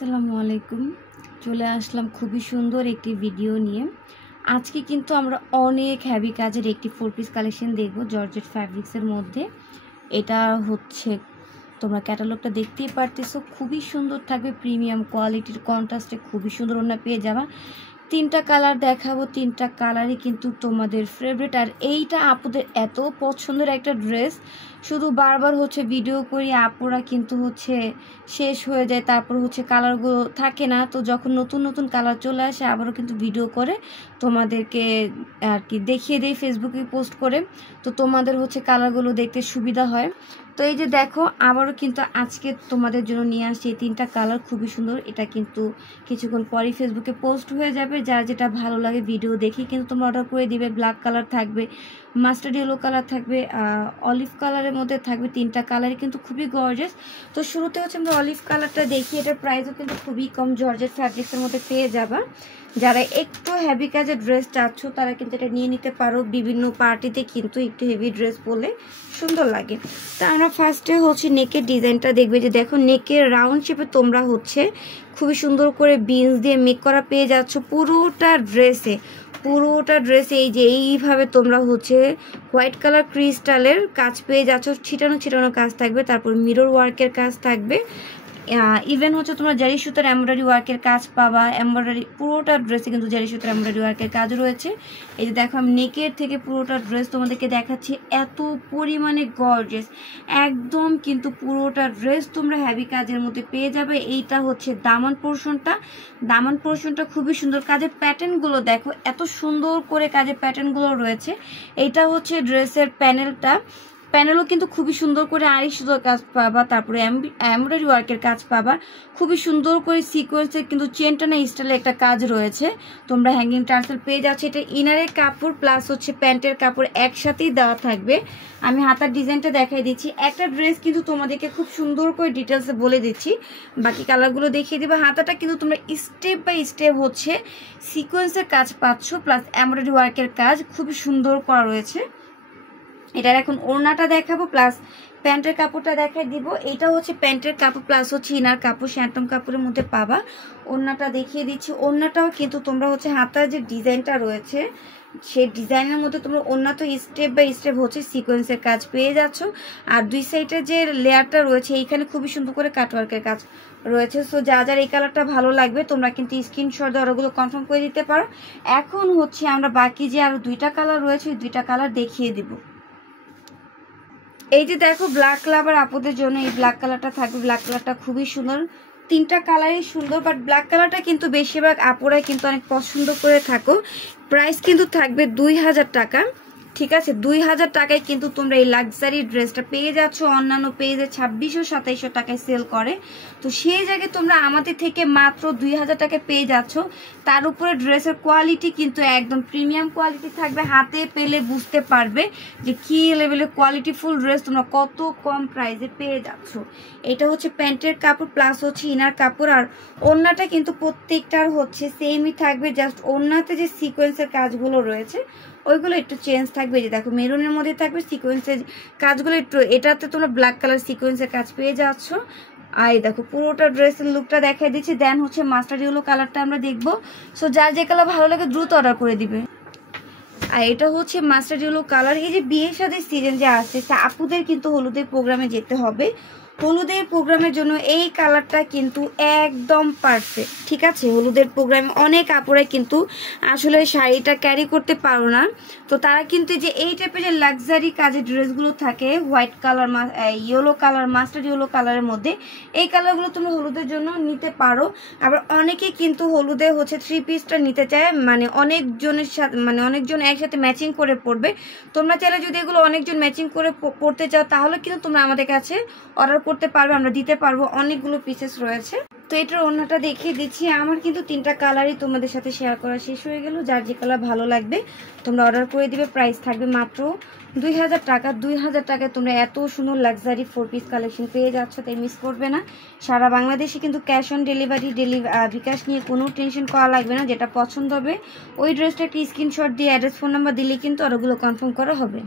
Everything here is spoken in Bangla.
আসসালামু আলাইকুম। চলে আসলাম খুবই সুন্দর একটি ভিডিও নিয়ে। আজকে কিন্তু আমরা অনেক হেভি কাজের একটি 4 পিস কালেকশন দেখব জর্জেট ফ্যাব্রিক্সের মধ্যে। এটা হচ্ছে তোমরা ক্যাটালগটা দেখতেই পারতেছো, খুবই সুন্দর থাকবে, প্রিমিয়াম কোয়ালিটির কন্ট্রাস্টে খুবই সুন্দর ওড়না পেয়ে যাবা। তিনটা কালার দেখাবো, তিনটা কালারই কিন্তু তোমাদের ফেভারিট। আর এইটা আপুদের এত পছন্দের একটা ড্রেস, শুধু বারবার হচ্ছে ভিডিও করি, আপুরা কিন্তু হচ্ছে শেষ হয়ে যায়, তারপর হচ্ছে কালারগুলো থাকে না। তো যখন নতুন নতুন কালার চলে আসে আবারও কিন্তু ভিডিও করে তোমাদেরকে আর কি দেখিয়ে দেই, ফেসবুকে পোস্ট করে, তো তোমাদের হচ্ছে কালারগুলো দেখতে সুবিধা হয়। তো এই যে দেখো, আবারও কিন্তু আজকে তোমাদের জন্য নিয়ে আসছি এই তিনটা কালার, খুবই সুন্দর। এটা কিন্তু কিছুক্ষণ পরই ফেসবুকে পোস্ট হয়ে যাবে, যার যেটা ভালো লাগে ভিডিও দেখি কিন্তু তোমরা অর্ডার করে দিবে। ব্ল্যাক কালার থাকবে, মাস্টার্ড ইয়েলো কালার থাকবে, অলিভ কালারের মধ্যে থাকবে। তিনটা কালারই কিন্তু খুবই গর্জিয়াস। তো শুরুতে হচ্ছে আমরা অলিভ কালারটা দেখি। এটার প্রাইসও কিন্তু খুবই কম, জর্জেট ফ্যাব্রিক্সের মধ্যে পেয়ে যাবা। যারা একটু হেভি কাজের ড্রেস চাচ্ছ তারা কিন্তু এটা নিয়ে নিতে পারো। বিভিন্ন পার্টিতে কিন্তু একটু হেভি ড্রেস পরলে সুন্দর লাগে। তা আমরা ফার্স্টে হচ্ছে নেকের ডিজাইনটা দেখবে। যে দেখো, নেকের রাউন্ড শেপে তোমরা হচ্ছে খুবই সুন্দর করে বিনস দিয়ে মেক করা পেয়ে যাচ্ছ পুরোটা ড্রেসে। এই যে এইভাবে তোমরা হচ্ছে হোয়াইট কালার ক্রিস্টালের কাজ পেয়ে যাচ্ছ, ছিটানো ছিটানো কাজ থাকবে, তারপর মিরর ওয়ার্কের কাজ থাকবে। ইভেন হচ্ছে তোমরা জারি সুতার এমব্রয়ডারি ওয়ার্কের কাজ পাবা। এমব্রয়ডারি পুরোটা ড্রেসে কিন্তু জারি সুতার এমব্রয়ডারি ওয়ার্কের কাজ রয়েছে। এই যে দেখো, আমি নেকের থেকে পুরোটা ড্রেস তোমাদেরকে দেখাচ্ছি, এত পরিমাণে গর্জিয়াস একদম। কিন্তু পুরোটা ড্রেস তোমরা হেভি কাজের মধ্যে পেয়ে যাবে। এইটা হচ্ছে দামান পোর্শনটা খুবই সুন্দর। কাজের প্যাটার্নগুলো দেখো, এত সুন্দর করে কাজের প্যাটার্নগুলো রয়েছে। এইটা হচ্ছে ড্রেসের প্যানেলও কিন্তু খুবই সুন্দর করে আড়ি সুতোর কাজ পাবা, তারপরে এমব্রয়ডারি ওয়ার্কের কাজ পাবা। খুবই সুন্দর করে সিকোয়েন্সের কিন্তু চেনটানা স্টাইলে একটা কাজ রয়েছে। তোমরা হ্যাঙ্গিং টার্সেল পেয়ে যাচ্ছে। এটা ইনারের কাপড় প্লাস হচ্ছে প্যান্টের কাপড় একসাথেই দেওয়া থাকবে। আমি হাতার ডিজাইনটা দেখাই দিচ্ছি। একটা ড্রেস কিন্তু তোমাদেরকে খুব সুন্দর করে ডিটেলসে বলে দিচ্ছি, বাকি কালারগুলো দেখিয়ে দিবে। হাতাটা কিন্তু তোমরা স্টেপ বাই স্টেপ হচ্ছে সিকোয়েন্সের কাজ পাচ্ছ, প্লাস এমব্রয়ডারি ওয়ার্কের কাজ খুবই সুন্দর করা রয়েছে। এটার এখন ওড়নাটা দেখাবো, প্লাস প্যান্টের কাপড়টা দেখাই দিব। এটা হচ্ছে প্যান্টের কাপড় প্লাস হচ্ছে ইনার কাপড়, শ্যান্টম কাপড়ের মধ্যে পাবা। ওড়নাটা দেখিয়ে দিচ্ছি। ওড়নাটাও কিন্তু তোমরা হচ্ছে হাতার যে ডিজাইনটা রয়েছে সেই ডিজাইনের মধ্যে তোমরা ওড়না তো স্টেপ বাই স্টেপ হচ্ছে সিকোয়েন্সের কাজ পেয়ে যাচ্ছ। আর দুই সাইডে যে লেয়ারটা রয়েছে এইখানে খুবই সুন্দর করে কাটওয়ার্কের কাজ রয়েছে। সো যার এই কালারটা ভালো লাগবে তোমরা কিন্তু স্ক্রিনশট দিয়ে ওগুলো কনফার্ম করে দিতে পারো। এখন হচ্ছে আমরা বাকি যে আরো দুইটা কালার রয়েছে ওই দুইটা কালার দেখিয়ে দিব। এই যে দেখো, ব্ল্যাক লাভার আপুদের জন্য এই ব্ল্যাক কালারটা থাকবে। ব্ল্যাক কালারটা খুবই সুন্দর, তিনটা কালারই সুন্দর, বাট ব্ল্যাক কালারটা কিন্তু বেশিরভাগ আপুরাই কিন্তু অনেক পছন্দ করে থাকো। প্রাইস কিন্তু থাকবে 2000 টাকা, ঠিক আছে? 2000 টাকায় কিন্তু তোমরা এই লাক্সারি ড্রেসটা পেয়ে যাচ্ছ। অন্যান্য পেজে 2600-2700 টাকায় সেল করে, তো সেই জায়গায় তোমরা আমাদের থেকে মাত্র 2000 টাকায় পেয়ে যাচ্ছ। তার উপরে ড্রেসের কোয়ালিটি কিন্তু একদম প্রিমিয়াম কোয়ালিটি থাকবে, হাতে পেলে বুঝতে পারবে যে কি লেভেলের কোয়ালিটিফুল ড্রেস তোমরা কত কম প্রাইসে পেয়ে যাচ্ছ। এটা হচ্ছে প্যান্টের কাপড় প্লাস হচ্ছে ইনার কাপড়। আর ওড়নাটা কিন্তু প্রত্যেকটার হচ্ছে সেমই থাকবে, জাস্ট ওড়নাতে যে সিকোয়েন্সের কাজগুলো রয়েছে ওইগুলো একটু চেঞ্জ থাকবে। যে দেখো, মেরুনের মধ্যে থাকবে সিকোয়েন্সের কাজগুলো একটু, এটাতে তোমরা ব্ল্যাক কালার সিকোয়েন্সের কাজ পেয়ে যাচ্ছ। আর দেখো পুরোটা ড্রেসের লুকটা দেখাই দিচ্ছি। দেন হচ্ছে মাস্টার্ড ইয়েলো কালারটা আমরা দেখবো। সো যার যে কালার ভালো লাগে দ্রুত অর্ডার করে দিবে। আর এটা হচ্ছে মাস্টার্ড ইয়েলো কালার। এই যে বিয়ের সাথে সিজন যে আসছে, আপুদের কিন্তু হলুদের প্রোগ্রামে যেতে হবে। হলুদের প্রোগ্রামের জন্য এই কালারটা কিন্তু একদম পারফেক্ট, ঠিক আছে? হলুদের প্রোগ্রামে অনেক আপুরাই কিন্তু আসলে শাড়িটা ক্যারি করতে পারো না, তো তারা কিন্তু যে এই টাইপের যে লাক্সারি কাজের ড্রেসগুলো থাকে white colour, yellow colour, mustard yellow কালারের মধ্যে, এই কালারগুলো তুমি হলুদের জন্য নিতে পারো। আবার অনেকে কিন্তু হলুদে হচ্ছে 3 পিসটা নিতে চায়, মানে অনেকজনের সাথে, মানে অনেকজন একসাথে ম্যাচিং করে পরবে। তোমরা চাইলে যদি এগুলো অনেকজন ম্যাচিং করে পরতে চাও তাহলে কিন্তু তোমরা আমাদের কাছে অর্ডার করতে পারবে, আমরা দিতে পারবো। অনেকগুলো পিসেস রয়েছে। তো এটার ওড়নাটা দেখিয়ে দিচ্ছি। আমার কিন্তু তিনটা কালারই তোমাদের সাথে শেয়ার করা শেষ হয়ে গেল। যার যে কালার ভালো লাগবে তোমরা অর্ডার করে দিবে। প্রাইস থাকবে মাত্র 2000 টাকা। 2000 টাকায় তোমরা এত সুন্দর লাক্সারি 4 পিস কালেকশন পেয়ে যাচ্ছ, তাই মিস করবে না। সারা বাংলাদেশে কিন্তু ক্যাশ অন ডেলিভারি, বিকাশ নিয়ে কোনো টেনশন করা লাগবে না। যেটা পছন্দ হবে ওই ড্রেসটা একটি স্ক্রিনশট দিয়ে অ্যাড্রেস ফোন নাম্বার দিলে কিন্তু অর্ডারগুলো কনফার্ম করা হবে।